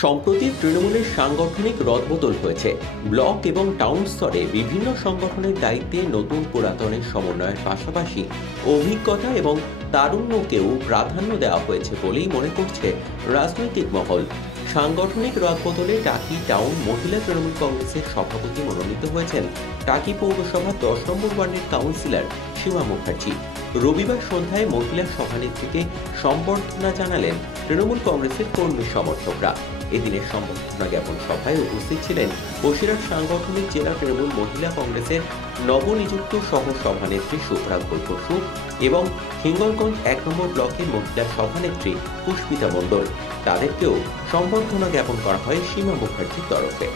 সম্প্রতি তৃণমূলের সাংগঠনিক রদবদল হয়েছে। ব্লক এবং টাউন স্তরে বিভিন্ন সংগঠনের দায়িত্বে নতুন পুরাতনের সমন্বয়ের পাশাপাশি অভিজ্ঞতা এবং তারুণ্যকেও প্রাধান্য দেওয়া হয়েছে বলেই মনে করছে রাজনৈতিক মহল। সাংগঠনিক রদবদলে টাকি টাউন মহিলা তৃণমূল কংগ্রেসের সভাপতি মনোনীত হয়েছেন টাকি পৌরসভা 10 নম্বর ওয়ার্ডের কাউন্সিলর সীমা মুখার্জি। রবিবার সন্ধ্যায় মহিলা সভানেত্রীকে সম্বর্ধনা জানালেন তৃণমূল কংগ্রেসের কর্মী সমর্থকরা। এদিনের সম্বর্ধনা জ্ঞাপন সভায় উপস্থিত ছিলেন বসিরহাট সাংগঠনিক জেলা তৃণমূল মহিলা কংগ্রেসের নবনিযুক্ত সহ সভানেত্রী শুভ্রা ঘোষ এবং হিঙ্গলগঞ্জ 1 নম্বর ব্লকের মহিলা সভানেত্রী পুষ্পিতা মণ্ডল। তাদেরকেও সম্বর্ধনা জ্ঞাপন করা হয় সীমা মুখার্জির তরফে।